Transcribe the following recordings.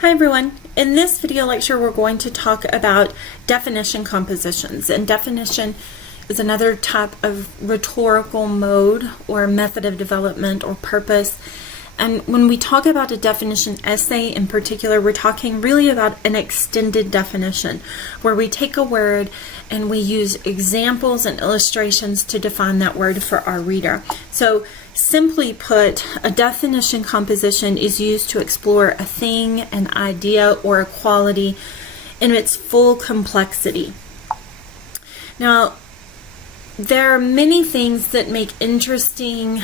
Hi everyone. In this video lecture we're going to talk about definition compositions, and definition is another type of rhetorical mode or method of development or purpose. And when we talk about a definition essay in particular, we're talking really about an extended definition where we take a word and we use examples and illustrations to define that word for our reader. So simply put, a definition composition is used to explore a thing, an idea, or a quality in its full complexity. Now, there are many things that make interesting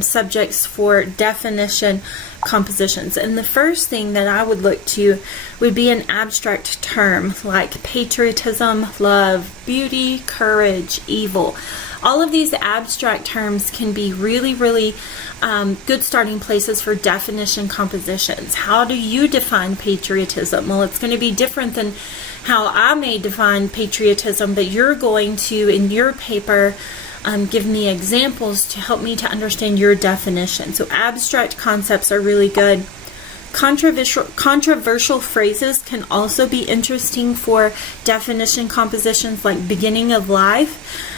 subjects for definition compositions, and the first thing that I would look to would be an abstract term like patriotism, love, beauty, courage, evil. All of these abstract terms can be really good starting places for definition compositions. How do you define patriotism? Well, it's going to be different than how I may define patriotism, but you're going to, in your paper, give me examples to help me to understand your definition. So abstract concepts are really good. Controversial phrases can also be interesting for definition compositions, like beginning of life.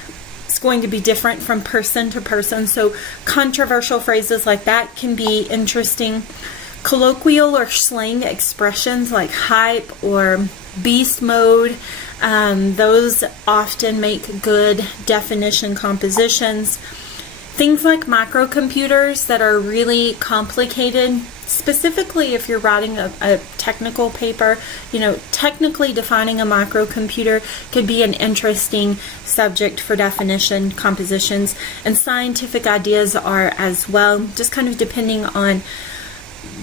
It's going to be different from person to person, so controversial phrases like that can be interesting. Colloquial or slang expressions like hype or beast mode, those often make good definition compositions. Things like microcomputers that are really complicated, specifically if you're writing a technical paper, technically defining a microcomputer could be an interesting subject for definition compositions, and scientific ideas are as well, just kind of depending on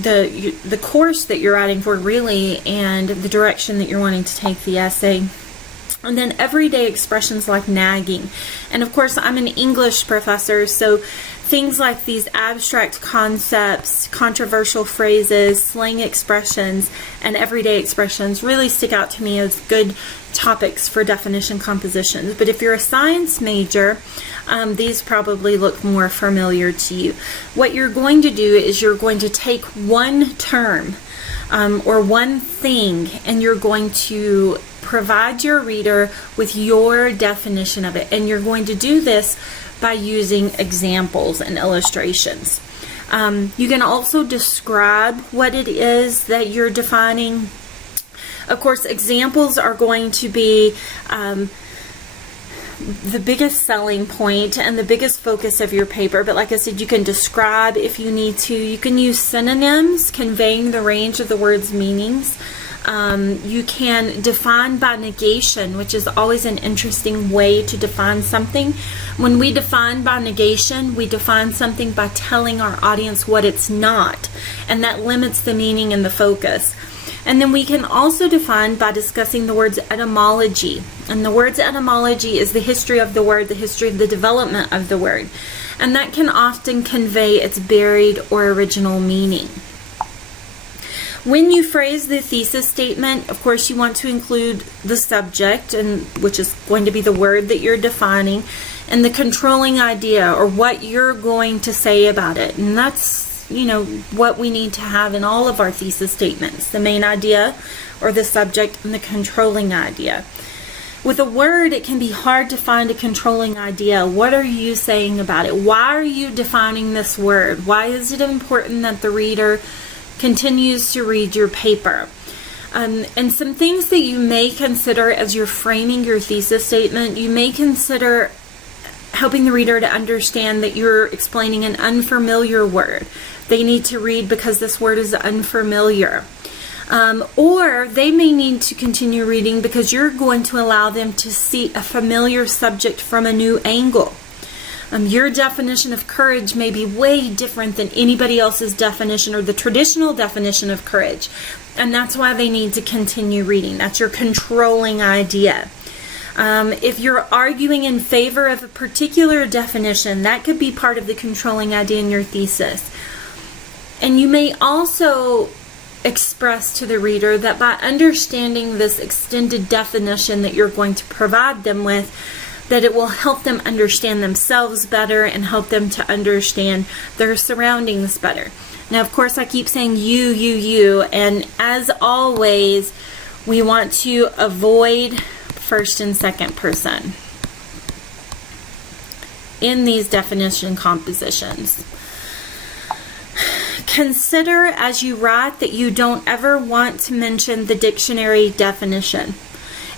the course that you're writing for really and the direction that you're wanting to take the essay. And then everyday expressions like nagging. And of course, I'm an English professor, so things like these abstract concepts, controversial phrases, slang expressions, and everyday expressions really stick out to me as good topics for definition compositions. But if you're a science major, these probably look more familiar to you. What you're going to do is you're going to take one term or one thing, and you're going to provide your reader with your definition of it. And you're going to do this by using examples and illustrations. You can also describe what it is that you're defining. Of course, examples are going to be the biggest selling point and the biggest focus of your paper, but like I said, you can describe if you need to. You can use synonyms conveying the range of the word's meanings. You can define by negation, which is always an interesting way to define something. When we define by negation, we define something by telling our audience what it's not, and that limits the meaning and the focus. And then we can also define by discussing the word's etymology. And the word's etymology is the history of the word, the history of the development of the word. And that can often convey its buried or original meaning. When you phrase the thesis statement, of course, you want to include the subject, which is going to be the word that you're defining, and the controlling idea, or what you're going to say about it. And that's what we need to have in all of our thesis statements: the main idea or the subject and the controlling idea. With a word, it can be hard to find a controlling idea. What are you saying about it? Why are you defining this word? Why is it important that the reader continues to read your paper? And some things that you may consider as you're framing your thesis statement: you may consider helping the reader to understand that you're explaining an unfamiliar word. They need to read because this word is unfamiliar. Or they may need to continue reading because you're going to allow them to see a familiar subject from a new angle. Your definition of courage may be way different than anybody else's definition or the traditional definition of courage. And that's why they need to continue reading. That's your controlling idea. If you're arguing in favor of a particular definition, that could be part of the controlling idea in your thesis. And you may also express to the reader that by understanding this extended definition that you're going to provide them with, that it will help them understand themselves better and help them to understand their surroundings better. Now, of course, I keep saying you, and as always, we want to avoid first and second person in these definition compositions. Consider as you write that you don't ever want to mention the dictionary definition.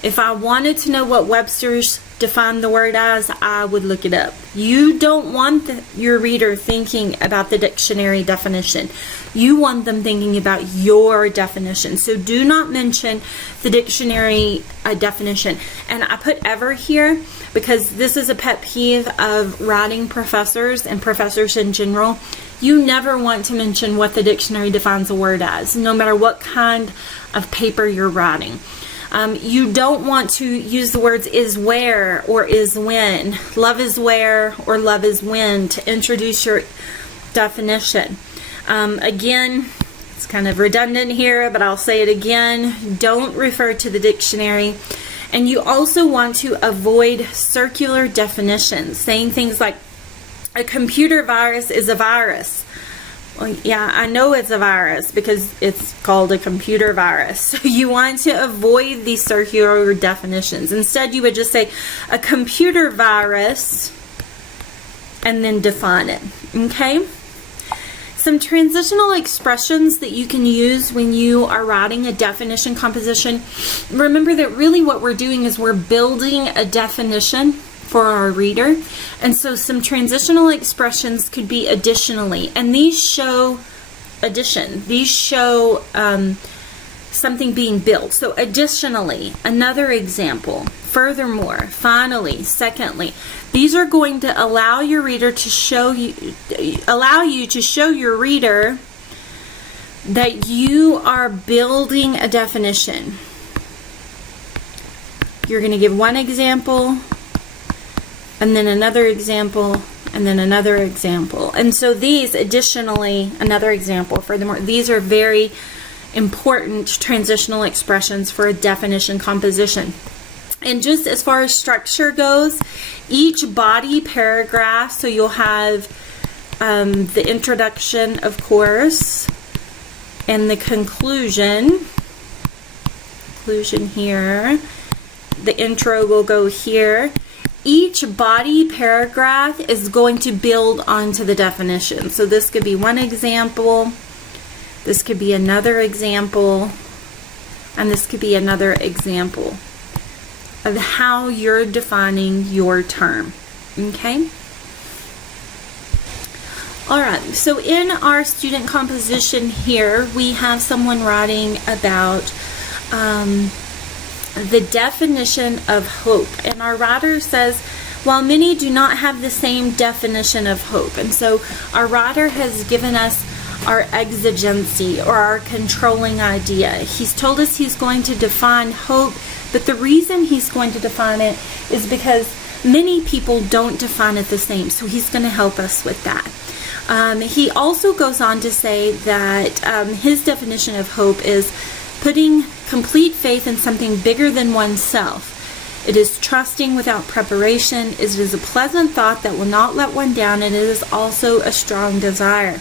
If I wanted to know what Webster's defined the word as, I would look it up. You don't want your reader thinking about the dictionary definition. You want them thinking about your definition. So do not mention the dictionary definition. And I put ever here because this is a pet peeve of writing professors and professors in general. You never want to mention what the dictionary defines a word as, no matter what kind of paper you're writing. You don't want to use the words is where or is when, love is where or love is when to introduce your definition. Again, it's kind of redundant here, but I'll say it again. Don't refer to the dictionary. And you also want to avoid circular definitions, saying things like a computer virus is a virus. Well, yeah, I know it's a virus because it's called a computer virus. So you want to avoid these circular definitions. Instead, you would just say a computer virus and then define it. Okay? Some transitional expressions that you can use when you are writing a definition composition. Remember that really what we're doing is we're building a definition for our reader. And so some transitional expressions could be additionally, and these show addition. These show something being built. So additionally, another example, furthermore, finally, secondly. These are going to allow your reader to show you, to show your reader that you are building a definition. You're going to give one example, and then another example, and then another example. And so these, additionally, another example, furthermore, these are very important transitional expressions for a definition composition. And just as far as structure goes, each body paragraph, so you'll have the introduction, of course, and the conclusion here. The intro will go here. Each body paragraph is going to build onto the definition. So this could be one example, this could be another example, and this could be another example of how you're defining your term. Okay? Alright, so in our student composition here, we have someone writing about the definition of hope. And our writer says, while many do not have the same definition of hope. And so our writer has given us our exigency or our controlling idea. He's told us he's going to define hope, but the reason he's going to define it is because many people don't define it the same. So he's going to help us with that. He also goes on to say that his definition of hope is putting complete faith in something bigger than oneself. It is trusting without preparation. It is a pleasant thought that will not let one down, and it is also a strong desire.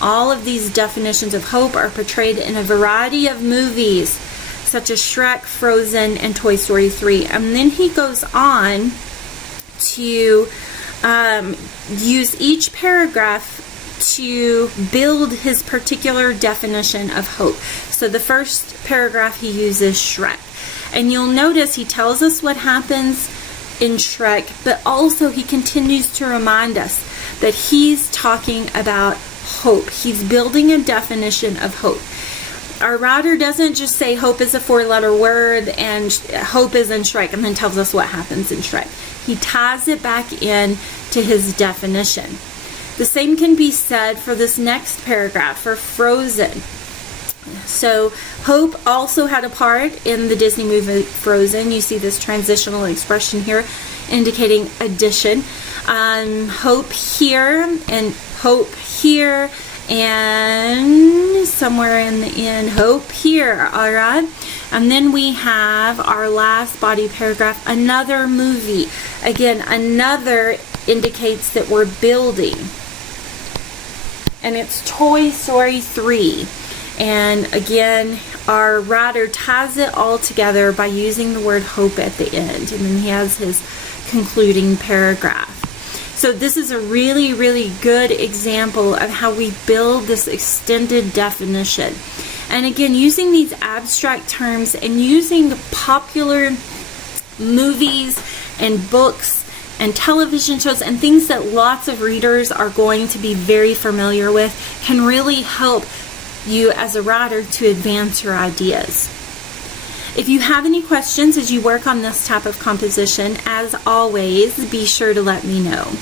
All of these definitions of hope are portrayed in a variety of movies, such as Shrek, Frozen, and Toy Story 3. And then he goes on to use each paragraph to build his particular definition of hope. So the first paragraph he uses Shrek. And you'll notice he tells us what happens in Shrek, but also he continues to remind us that he's talking about hope. He's building a definition of hope. Our writer doesn't just say hope is a 4-letter word and hope is in Shrek and then tells us what happens in Shrek. He ties it back in to his definition. The same can be said for this next paragraph, for Frozen. So hope also had a part in the Disney movie Frozen. You see this transitional expression here indicating addition. Hope here and hope here and somewhere in the end hope here. All right. And then we have our last body paragraph, another movie. Again, another indicates that we're building. and it's Toy Story 3. And again, our writer ties it all together by using the word hope at the end, and then he has his concluding paragraph. So this is a really, really good example of how we build this extended definition. And again, using these abstract terms and using popular movies and books and television shows and things that lots of readers are going to be very familiar with can really help you as a writer to advance your ideas. If you have any questions as you work on this type of composition, as always, be sure to let me know.